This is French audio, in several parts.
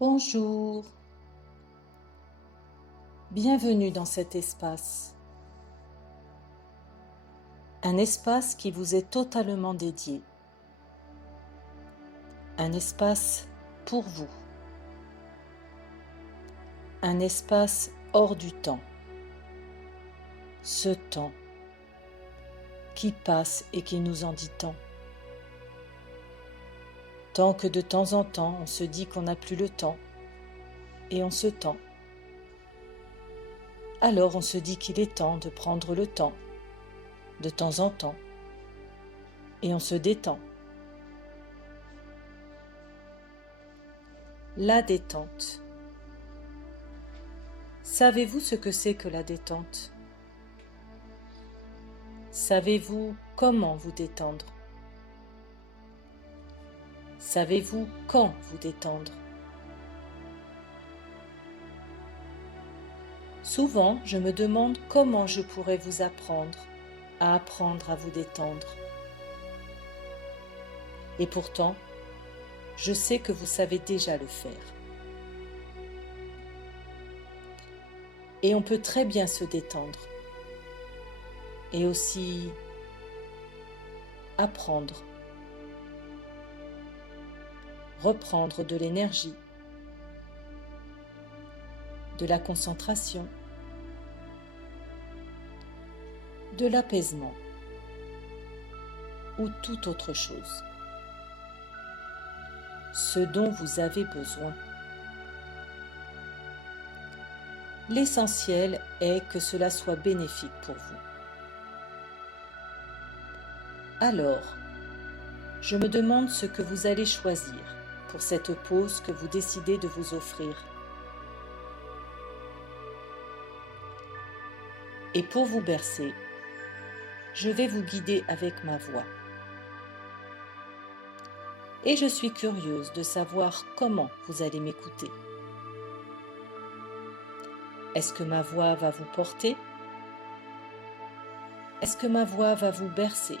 Bonjour, bienvenue dans cet espace. Un espace qui vous est totalement dédié. Un espace pour vous. Un espace hors du temps. Ce temps qui passe et qui nous en dit tant. Tant que de temps en temps on se dit qu'on n'a plus le temps et on se tend. Alors on se dit qu'il est temps de prendre le temps de temps en temps et on se détend. La détente. Savez-vous ce que c'est que la détente? Savez-vous comment vous détendre? Savez-vous quand vous détendre? Souvent, je me demande comment je pourrais vous apprendre à vous détendre. Et pourtant, je sais que vous savez déjà le faire. Et on peut très bien se détendre et aussi apprendre, reprendre de l'énergie, de la concentration, de l'apaisement ou toute autre chose. Ce dont vous avez besoin. L'essentiel est que cela soit bénéfique pour vous. Alors, je me demande ce que vous allez choisir pour cette pause que vous décidez de vous offrir. Et pour vous bercer, je vais vous guider avec ma voix. Et je suis curieuse de savoir comment vous allez m'écouter. Est-ce que ma voix va vous porter? Est-ce que ma voix va vous bercer?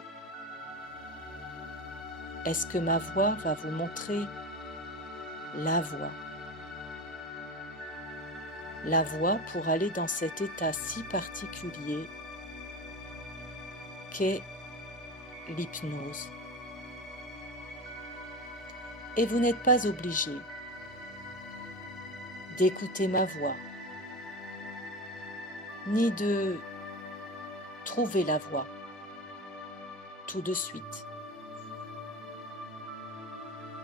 Est-ce que ma voix va vous montrer la voie? La voie pour aller dans cet état si particulier qu'est l'hypnose. Et vous n'êtes pas obligé d'écouter ma voix, ni de trouver la voie tout de suite.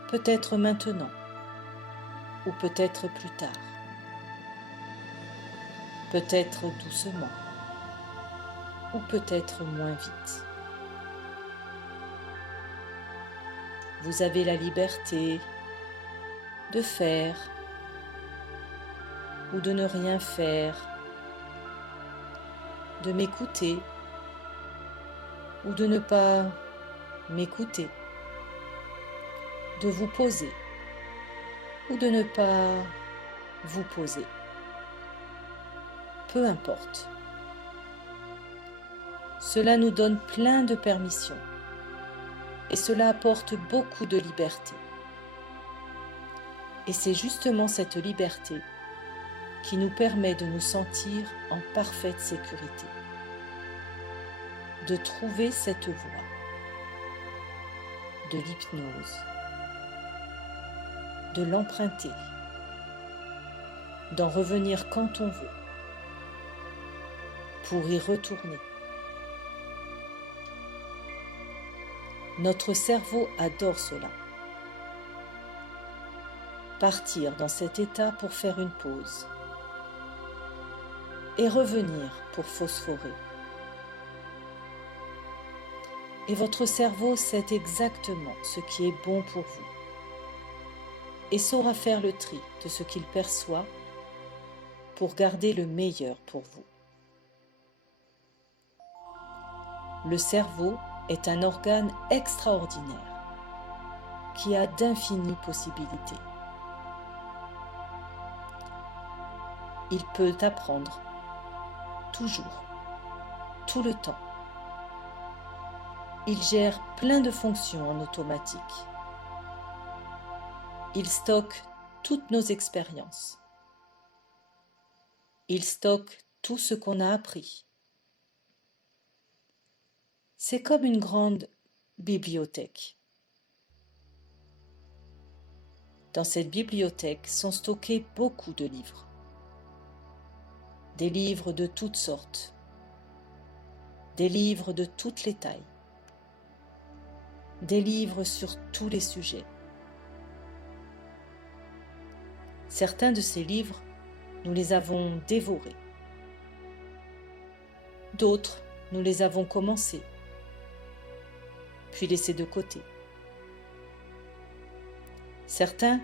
Peut-être maintenant, ou peut-être plus tard. Peut-être doucement, ou peut-être moins vite. Vous avez la liberté de faire ou de ne rien faire, de m'écouter ou de ne pas m'écouter, de vous poser ou de ne pas vous poser. Peu importe. Cela nous donne plein de permissions et cela apporte beaucoup de liberté. Et c'est justement cette liberté qui nous permet de nous sentir en parfaite sécurité, de trouver cette voie de l'hypnose, de l'emprunter, d'en revenir quand on veut, pour y retourner. Notre cerveau adore cela. Partir dans cet état pour faire une pause et revenir pour phosphorer. Et votre cerveau sait exactement ce qui est bon pour vous et saura faire le tri de ce qu'il perçoit pour garder le meilleur pour vous. Le cerveau est un organe extraordinaire qui a d'infinies possibilités. Il peut apprendre toujours, tout le temps. Il gère plein de fonctions en automatique. Il stocke toutes nos expériences. Il stocke tout ce qu'on a appris. C'est comme une grande bibliothèque. Dans cette bibliothèque sont stockés beaucoup de livres. Des livres de toutes sortes. Des livres de toutes les tailles. Des livres sur tous les sujets. Certains de ces livres, nous les avons dévorés. D'autres, nous les avons commencés, puis laissés de côté. Certains,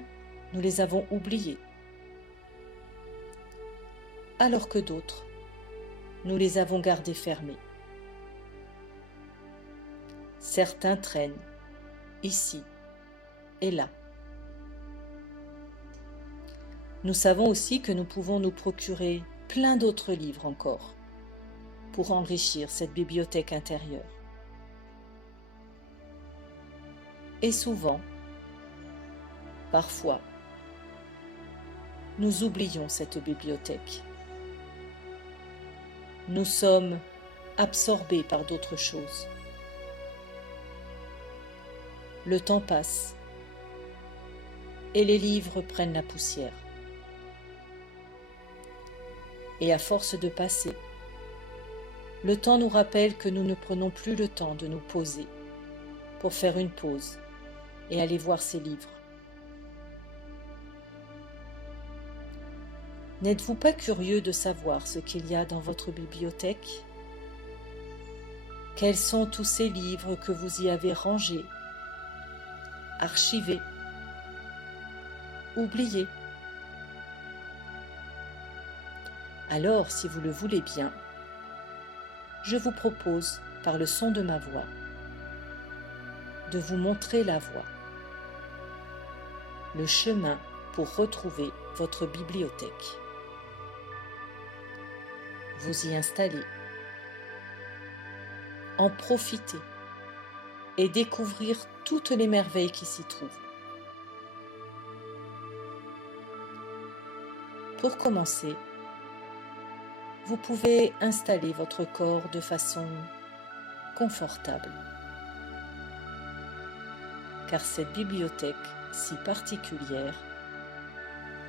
nous les avons oubliés, alors que d'autres, nous les avons gardés fermés. Certains traînent, ici et là. Nous savons aussi que nous pouvons nous procurer plein d'autres livres encore pour enrichir cette bibliothèque intérieure. Et souvent, parfois, nous oublions cette bibliothèque. Nous sommes absorbés par d'autres choses. Le temps passe et les livres prennent la poussière. Et à force de passer, le temps nous rappelle que nous ne prenons plus le temps de nous poser pour faire une pause et aller voir ces livres. N'êtes-vous pas curieux de savoir ce qu'il y a dans votre bibliothèque? Quels sont tous ces livres que vous y avez rangés, archivés, oubliés? Alors, si vous le voulez bien, je vous propose, par le son de ma voix, de vous montrer la voie, le chemin pour retrouver votre bibliothèque. Vous y installer, en profiter et découvrir toutes les merveilles qui s'y trouvent. Pour commencer, vous pouvez installer votre corps de façon confortable, car cette bibliothèque si particulière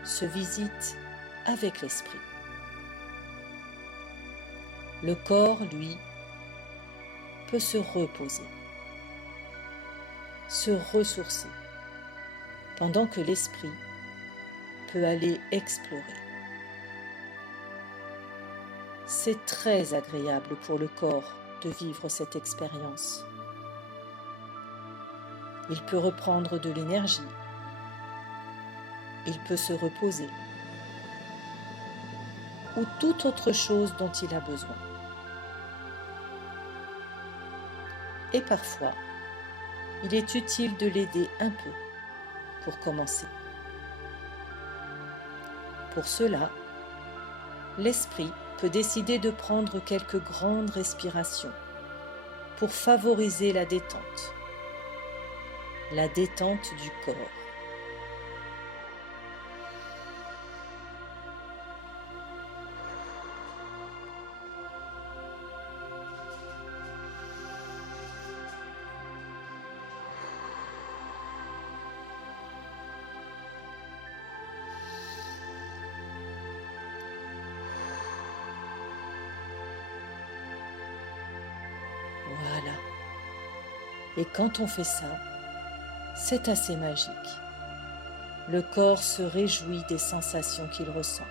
se visite avec l'esprit. Le corps, lui, peut se reposer, se ressourcer, pendant que l'esprit peut aller explorer. C'est très agréable pour le corps de vivre cette expérience. Il peut reprendre de l'énergie, il peut se reposer, ou toute autre chose dont il a besoin. Et parfois, il est utile de l'aider un peu pour commencer. Pour cela, l'esprit peut décider de prendre quelques grandes respirations pour favoriser la détente du corps. Voilà. Et quand on fait ça, c'est assez magique. Le corps se réjouit des sensations qu'il ressent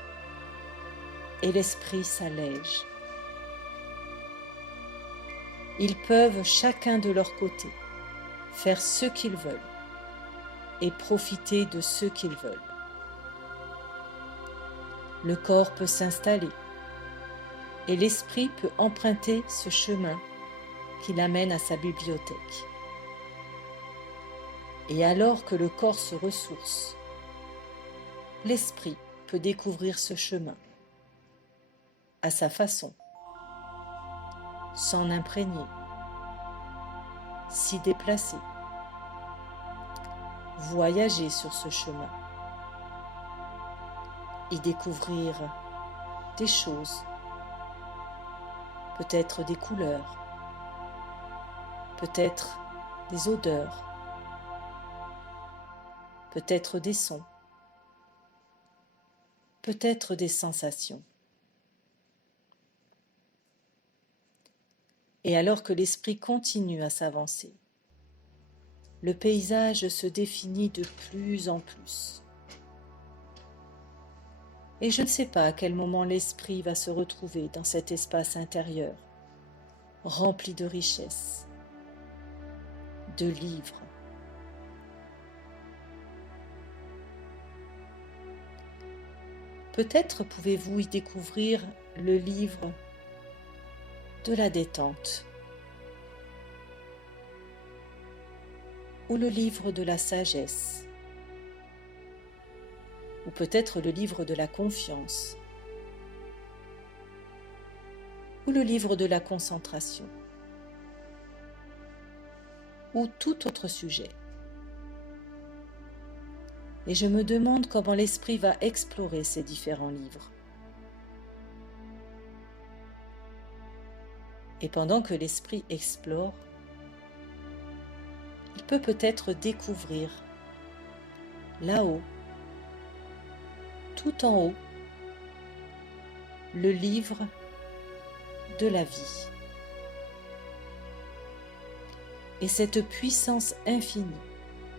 et l'esprit s'allège. Ils peuvent chacun de leur côté faire ce qu'ils veulent et profiter de ce qu'ils veulent. Le corps peut s'installer et l'esprit peut emprunter ce chemin qui l'amène à sa bibliothèque. Et alors que le corps se ressource, l'esprit peut découvrir ce chemin à sa façon, s'en imprégner, s'y déplacer, voyager sur ce chemin y découvrir des choses, peut-être des couleurs, peut-être des odeurs, peut-être des sons, peut-être des sensations. Et alors que l'esprit continue à s'avancer, le paysage se définit de plus en plus. Et je ne sais pas à quel moment l'esprit va se retrouver dans cet espace intérieur, rempli de richesses, de livres. Peut-être pouvez-vous y découvrir le livre de la détente ou le livre de la sagesse ou peut-être le livre de la confiance ou le livre de la concentration ou tout autre sujet. Et je me demande comment l'esprit va explorer ces différents livres. Et pendant que l'esprit explore, il peut peut-être découvrir là-haut, tout en haut, le livre de la vie. Et cette puissance infinie,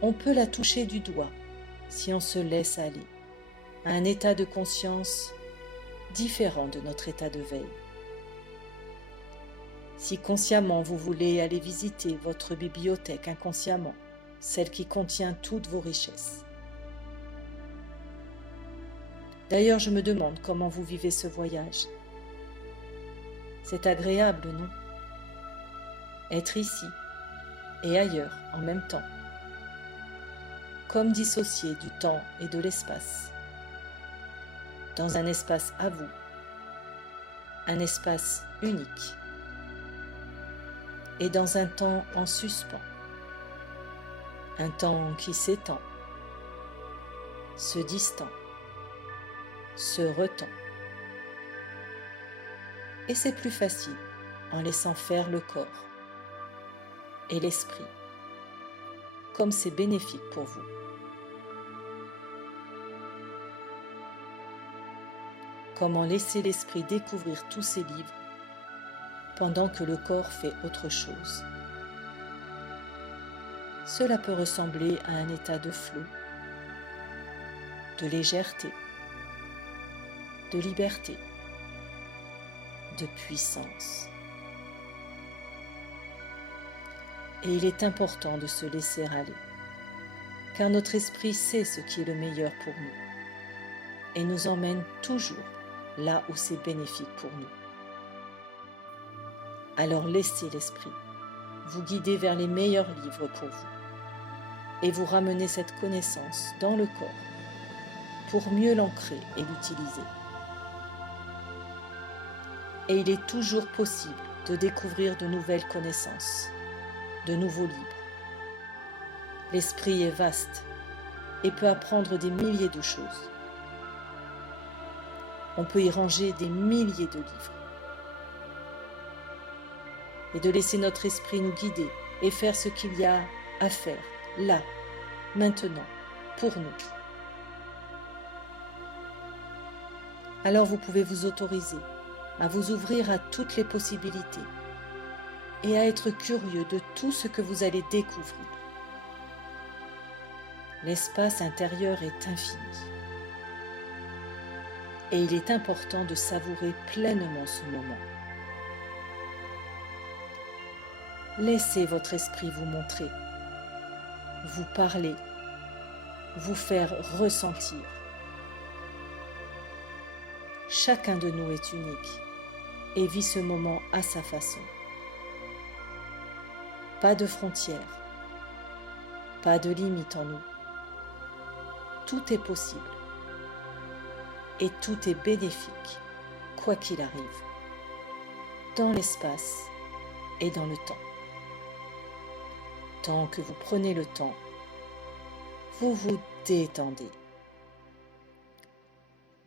on peut la toucher du doigt si on se laisse aller à un état de conscience différent de notre état de veille. Si consciemment vous voulez aller visiter votre bibliothèque inconsciemment, celle qui contient toutes vos richesses. D'ailleurs, je me demande comment vous vivez ce voyage. C'est agréable, non? Être ici et ailleurs en même temps, comme dissocié du temps et de l'espace, dans un espace à vous, un espace unique, et dans un temps en suspens, un temps qui s'étend, se distend, se retend. Et c'est plus facile en laissant faire le corps et l'esprit, comme c'est bénéfique pour vous. Comment laisser l'esprit découvrir tous ces livres pendant que le corps fait autre chose. Cela peut ressembler à un état de flot, de légèreté, de liberté, de puissance. Et il est important de se laisser aller, car notre esprit sait ce qui est le meilleur pour nous et nous emmène toujours là où c'est bénéfique pour nous. Alors laissez l'esprit vous guider vers les meilleurs livres pour vous et vous ramener cette connaissance dans le corps pour mieux l'ancrer et l'utiliser. Et il est toujours possible de découvrir de nouvelles connaissances, de nouveaux livres. L'esprit est vaste et peut apprendre des milliers de choses. On peut y ranger des milliers de livres. Et de laisser notre esprit nous guider et faire ce qu'il y a à faire, là, maintenant, pour nous. Alors vous pouvez vous autoriser à vous ouvrir à toutes les possibilités et à être curieux de tout ce que vous allez découvrir. L'espace intérieur est infini. Et il est important de savourer pleinement ce moment. Laissez votre esprit vous montrer, vous parler, vous faire ressentir. Chacun de nous est unique et vit ce moment à sa façon. Pas de frontières, pas de limites en nous. Tout est possible et tout est bénéfique, quoi qu'il arrive, dans l'espace et dans le temps. Tant que vous prenez le temps, vous vous détendez.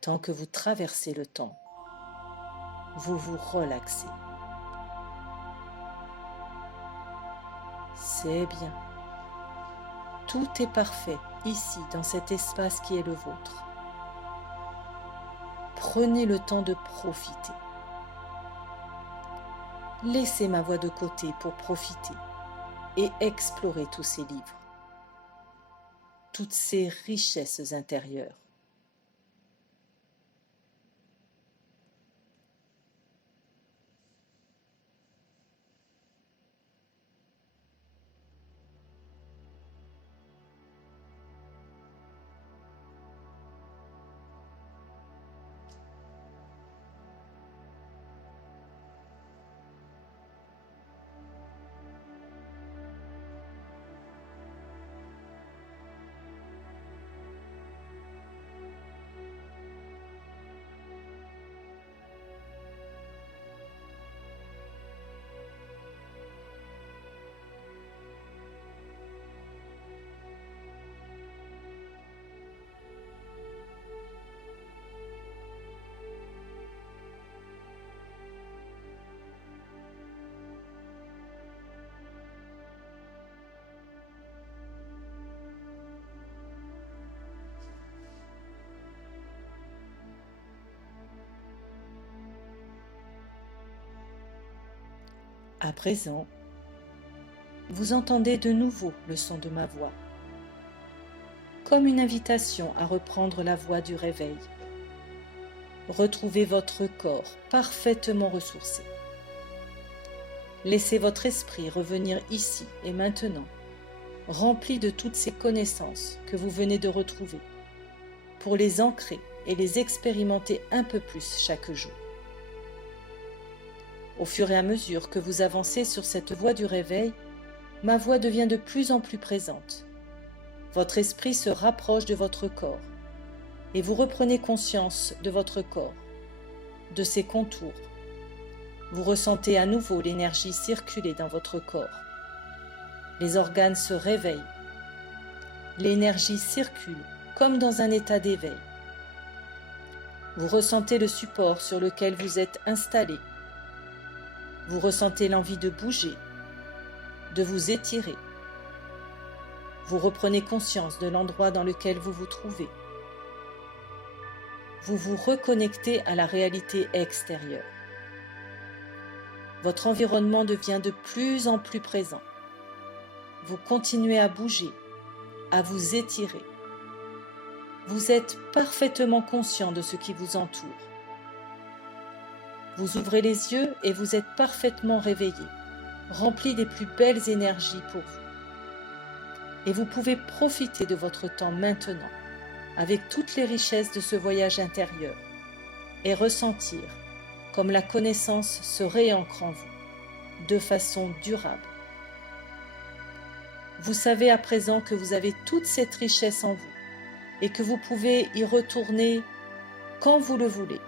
tant que vous traversez le temps, vous vous relaxez. C'est bien. Tout est parfait ici, dans cet espace qui est le vôtre. Prenez le temps de profiter. Laissez ma voix de côté pour profiter et explorer tous ces livres, toutes ces richesses intérieures. À présent, vous entendez de nouveau le son de ma voix, comme une invitation à reprendre la voie du réveil. Retrouvez votre corps parfaitement ressourcé. Laissez votre esprit revenir ici et maintenant, rempli de toutes ces connaissances que vous venez de retrouver, pour les ancrer et les expérimenter un peu plus chaque jour. Au fur et à mesure que vous avancez sur cette voie du réveil, ma voix devient de plus en plus présente. Votre esprit se rapproche de votre corps et vous reprenez conscience de votre corps, de ses contours. Vous ressentez à nouveau l'énergie circuler dans votre corps. Les organes se réveillent. L'énergie circule comme dans un état d'éveil. Vous ressentez le support sur lequel vous êtes installé. Vous ressentez l'envie de bouger, de vous étirer. Vous reprenez conscience de l'endroit dans lequel vous vous trouvez. Vous vous reconnectez à la réalité extérieure. Votre environnement devient de plus en plus présent. Vous continuez à bouger, à vous étirer. Vous êtes parfaitement conscient de ce qui vous entoure. Vous ouvrez les yeux et vous êtes parfaitement réveillé, rempli des plus belles énergies pour vous. Et vous pouvez profiter de votre temps maintenant, avec toutes les richesses de ce voyage intérieur, et ressentir comme la connaissance se réancre en vous, de façon durable. Vous savez à présent que vous avez toute cette richesse en vous, et que vous pouvez y retourner quand vous le voulez.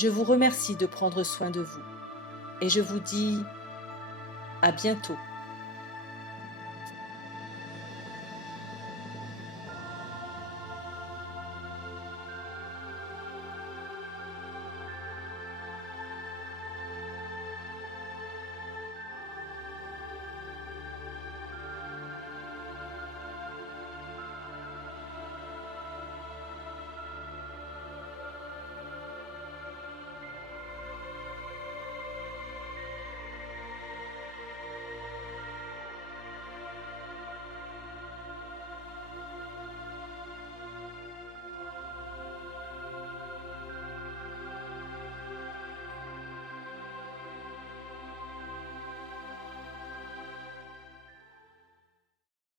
Je vous remercie de prendre soin de vous et je vous dis à bientôt.